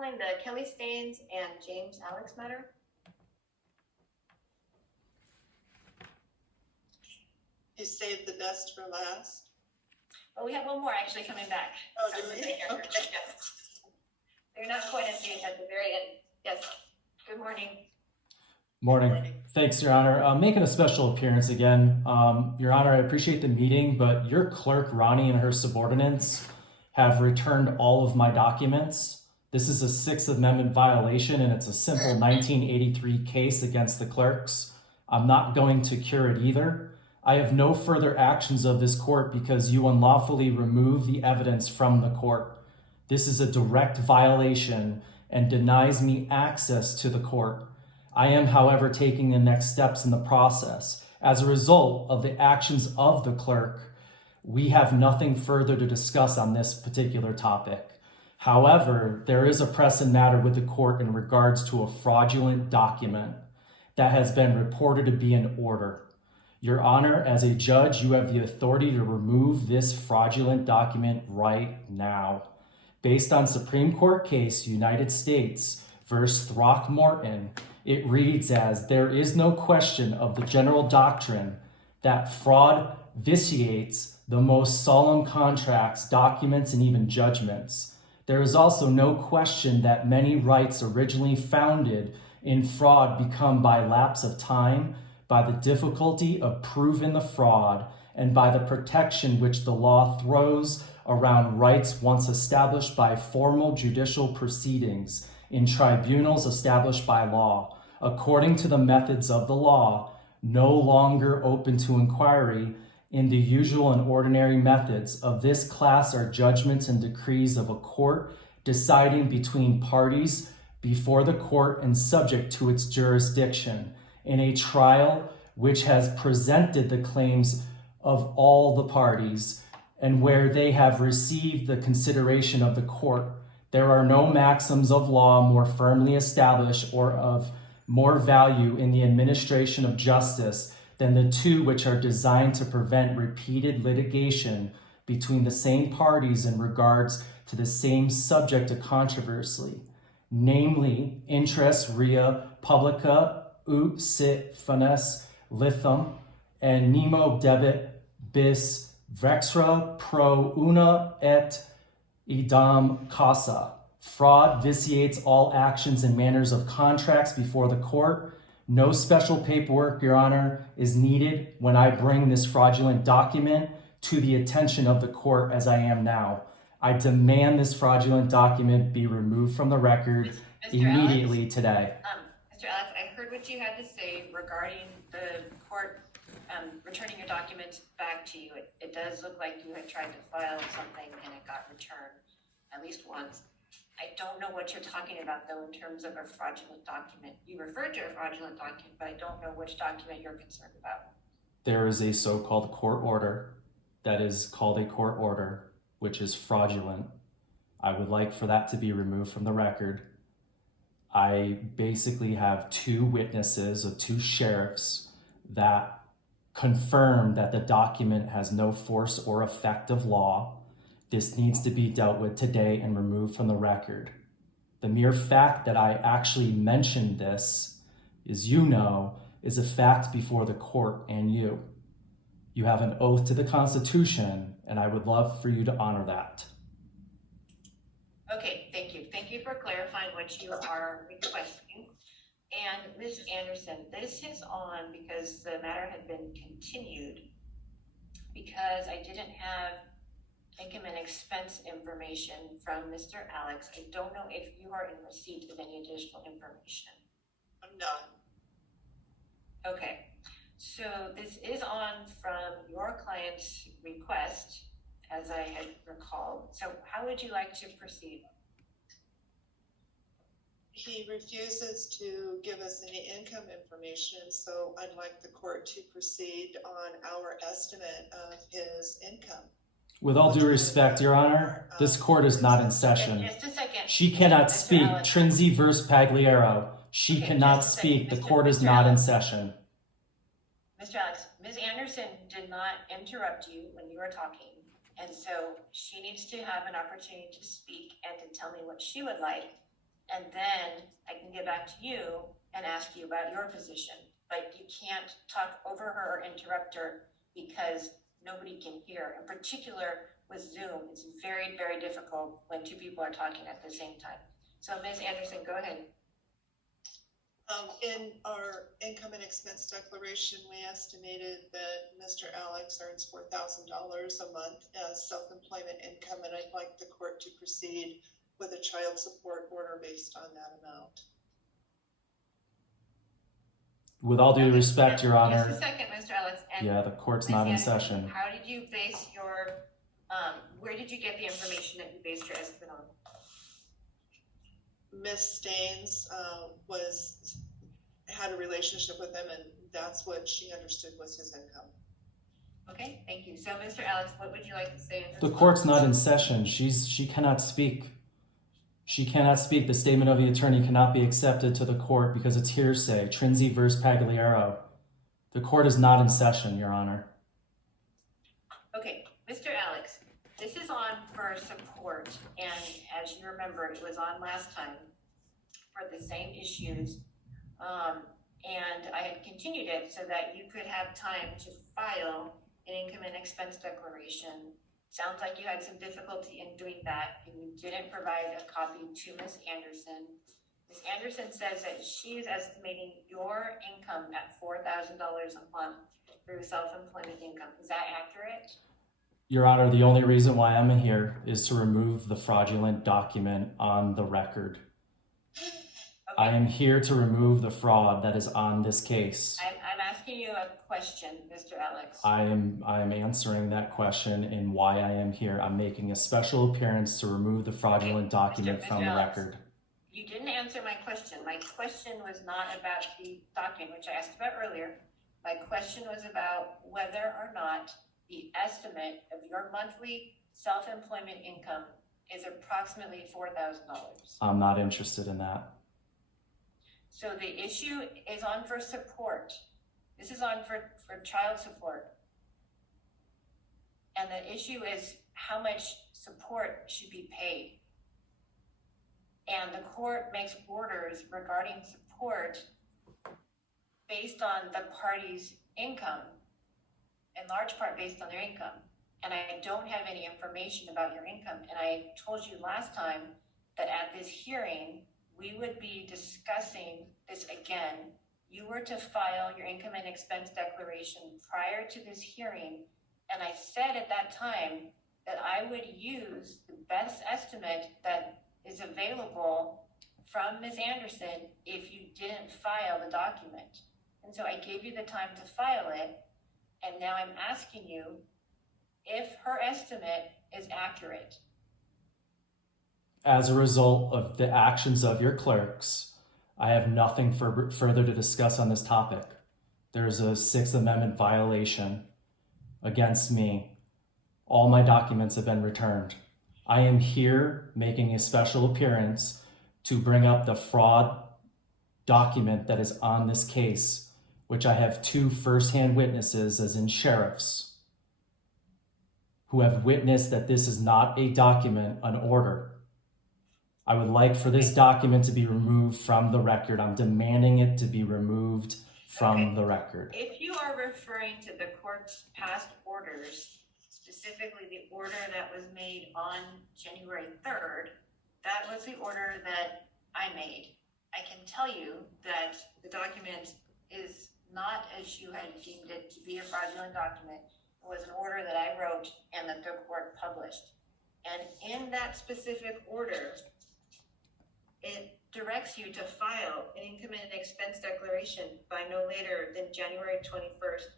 Calling the Kelly Staines and James Alex matter. You saved the best for last. Oh, we have one more actually coming back. Oh, do we? Okay. Yes. They're not quite at the very end. Yes. Good morning. Morning. Thanks, Your Honor. Making a special appearance again. Your Honor, I appreciate the meeting, but your clerk, Ronnie, and her subordinates have returned all of my documents. This is a Sixth Amendment violation, and it's a simple 1983 case against the clerks. I'm not going to cure it either. I have no further actions of this court because you unlawfully remove the evidence from the court. This is a direct violation and denies me access to the court. I am, however, taking the next steps in the process. As a result of the actions of the clerk, we have nothing further to discuss on this particular topic. However, there is a pressing matter with the court in regards to a fraudulent document that has been reported to be in order. Your Honor, as a judge, you have the authority to remove this fraudulent document right now. Based on Supreme Court case United States versus Throckmorton, it reads as, there is no question of the general doctrine that fraud vitiates the most solemn contracts, documents, and even judgments. There is also no question that many rights originally founded in fraud become by lapse of time, by the difficulty of proving the fraud, and by the protection which the law throws around rights once established by formal judicial proceedings in tribunals established by law, according to the methods of the law, no longer open to inquiry in the usual and ordinary methods of this class are judgments and decrees of a court deciding between parties before the court and subject to its jurisdiction in a trial which has presented the claims of all the parties and where they have received the consideration of the court. There are no maxims of law more firmly established or of more value in the administration of justice than the two which are designed to prevent repeated litigation between the same parties in regards to the same subject of controversy, namely, interest rea publica ut sit finis lithum, and nemo debit bis vexra pro una et idam causa. Fraud vitiates all actions and manners of contracts before the court. No special paperwork, Your Honor, is needed when I bring this fraudulent document to the attention of the court as I am now. I demand this fraudulent document be removed from the record immediately today. Mr. Alex, I heard what you had to say regarding the court returning your documents back to you. It does look like you had tried to file something and it got returned at least once. I don't know what you're talking about, though, in terms of a fraudulent document. You referred to a fraudulent document, but I don't know which document you're concerned about. There is a so-called court order that is called a court order, which is fraudulent. I would like for that to be removed from the record. I basically have two witnesses of two sheriffs that confirm that the document has no force or effect of law. This needs to be dealt with today and removed from the record. The mere fact that I actually mentioned this, as you know, is a fact before the court and you. You have an oath to the Constitution, and I would love for you to honor that. Okay, thank you. Thank you for clarifying what you are requesting. And Ms. Anderson, this is on because the matter had been continued because I didn't have income and expense information from Mr. Alex. I don't know if you are in receipt of any additional information. I'm not. Okay, so this is on from your client's request, as I had recalled. So how would you like to proceed? He refuses to give us any income information, so I'd like the court to proceed on our estimate of his income. With all due respect, Your Honor, this court is not in session. Just a second. She cannot Mr. speak. Alex. Trinzy versus Pagliaro. She Okay, cannot just a second. speak. The Mr. court is Mr. not in Alex. session. Mr. Alex, Ms. Anderson did not interrupt you when you were talking, and so she needs to have an opportunity to speak and to tell me what she would like and then I can get back to you and ask you about your position. But you can't talk over her or interrupt her because nobody can hear. In particular with Zoom, it's very, very difficult when two people are talking at the same time. So Ms. Anderson, go ahead. In our income and expense declaration, we estimated that Mr. Alex earns $4,000 a month as self-employment income, and I'd like the court to proceed with a child support order based on that amount. With all due respect, Your Honor. Just a second, Mr. Alex. And Yeah, the court's Ms. not in Anderson, session. How did you base your, where did you get the information that you based your estimate on? Miss Staines had a relationship with him, and that's what she understood was his income. Okay, thank you. So Mr. Alex, what would you like to say? The court's not in session. She cannot speak. She cannot speak. The statement of the attorney cannot be accepted to the court because it's hearsay. Trinzi versus Pagliaro. The court is not in session, Your Honor. Okay, Mr. Alex, this is on for support, and as you remember, it was on last time for the same issues. And I had continued it so that you could have time to file an income and expense declaration. Sounds like you had some difficulty in doing that, and you didn't provide a copy to Ms. Anderson. Ms. Anderson says that she is estimating your income at $4,000 a month through self-employment income. Is that accurate? Your Honor, the only reason why I'm here is to remove the fraudulent document on the record. Okay. I am here to remove the fraud that is on this case. I'm asking you a question, Mr. Alex. I am answering that question and why I am here. I'm making a special appearance to remove the fraudulent document from the Alex, record. You didn't answer my question. My question was not about the document, which I asked about earlier. My question was about whether or not the estimate of your monthly self-employment income is approximately $4,000. I'm not interested in that. So the issue is on for support. This is on for child support. And the issue is how much support should be paid. And the court makes orders regarding support based on the party's income, in large part based on their income. And I don't have any information about your income. And I told you last time that at this hearing, we would be discussing this again. You were to file your income and expense declaration prior to this hearing. And I said at that time that I would use the best estimate that is available from Ms. Anderson if you didn't file the document. And so I gave you the time to file it. And now I'm asking you if her estimate is accurate. As a result of the actions of your clerks, I have nothing further to discuss on this topic. There's a Sixth Amendment violation against me. All my documents have been returned. I am here making a special appearance to bring up the fraud document that is on this case, which I have two firsthand witnesses, as in sheriffs, who have witnessed that this is not a document, an order. I would like for this document to be removed from the record. I'm demanding it to be removed from the record. If you are referring to the court's past orders, specifically the order that was made on January 3rd, that was the order that I made. I can tell you that the document is not as you had deemed it to be a fraudulent document. It was an order that I wrote and that the court published. And in that specific order, it directs you to file an income and expense declaration by no later than January 21st,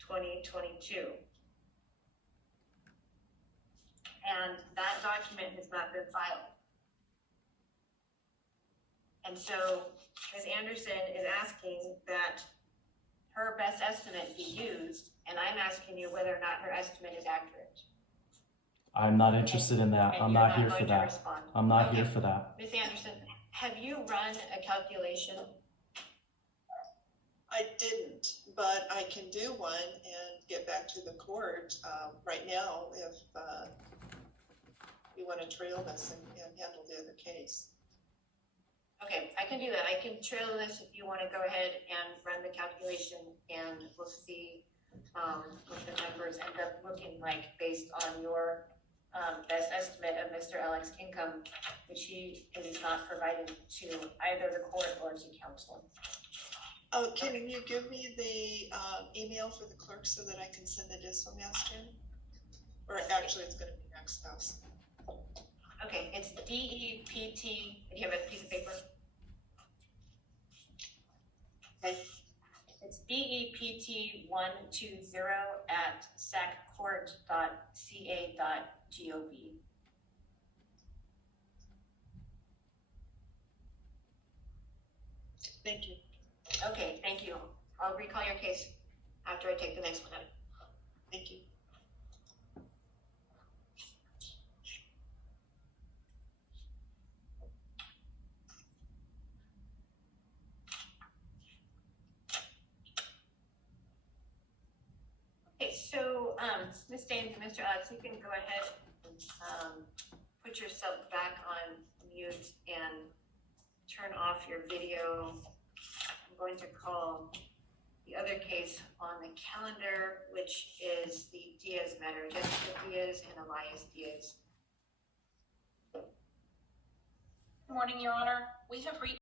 2022. And that document has not been filed. And so Ms. Anderson is asking that her best estimate be used, and I'm asking you whether or not her estimate is accurate. I'm not interested in that. And I'm you're not here going for to that. respond. I'm not Okay. here for that. Ms. Anderson, have you run a calculation? I didn't, but I can do one and get back to the court right now if you want to trail this and handle the other case. Okay, I can do that. I can trail this if you want to go ahead and run the calculation, and we'll see what the numbers end up looking like based on your best estimate of Mr. Alex's income, which he is not providing to either the court or to council. Oh, can you give me the email for the clerk so that I can send the dispo master? Or actually, it's gonna be next house. Okay, it's DEPT. Do you have a piece of paper? Okay. It's DEPT10@saccourt.ca.gov. Thank you. Okay, thank you. I'll recall your case after I take the next one out. Thank you. Okay, so, Ms. Daines and Mr. Alex, you can go ahead and, put yourself back on mute and turn off your video. I'm going to call the other case on the calendar, which is the Diaz matter, Jessica Diaz and Elias Diaz. Good morning, Your Honor. We have reached